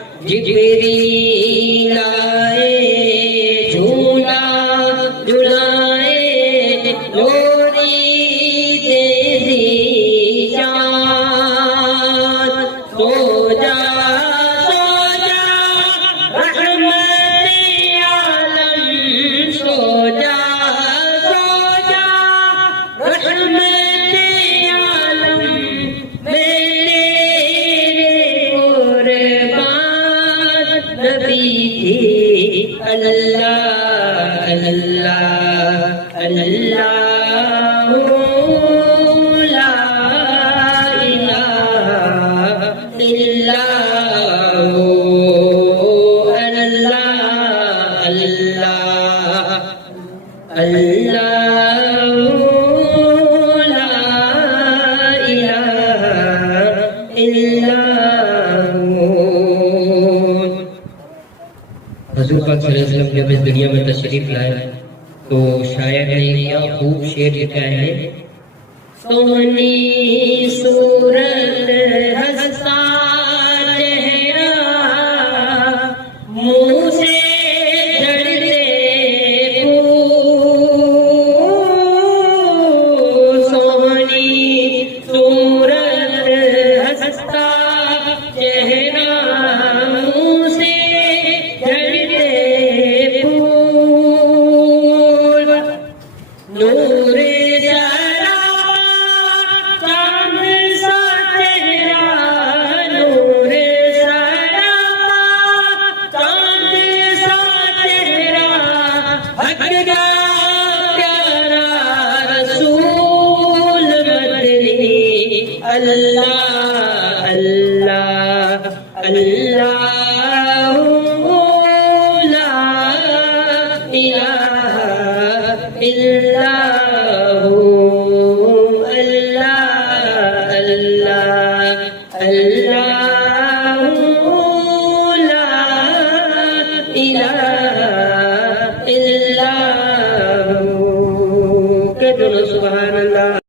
जिब्रील आए झूला झुलाए लोरी तेरी जान सो जा रहमत आलम सो जा रहमत आलम मेरे कुर्बान नबी थी अल्लाह अल्लाह अल्लाह ला इलाहा इल्लल्लाह अल्लाह अल्लाह अल्लाह ला इलाहा इल्लल्लाह। हज़ूर पाक सल्लल्लाहु अलैहि वसल्लम जब इस दुनिया में तशरीफ लाए तो शायर ने क्या खूब शेर लिखा है। सोनी सूरत हंसता चेहरा मुंह से झड़ते फूल सोनी सूरत हंसता चेहरा मुंह से झड़ते फूल नूर जरा चांद सा चेहरा नूर जरा चांद सा चेहरा हक का प्यारा रसूल मदनी अल्लाह अल्लाह अल्लाह ला इलाहा इल्लल्लाह अल्लाह अल्लाह अल्लाह ला इलाहा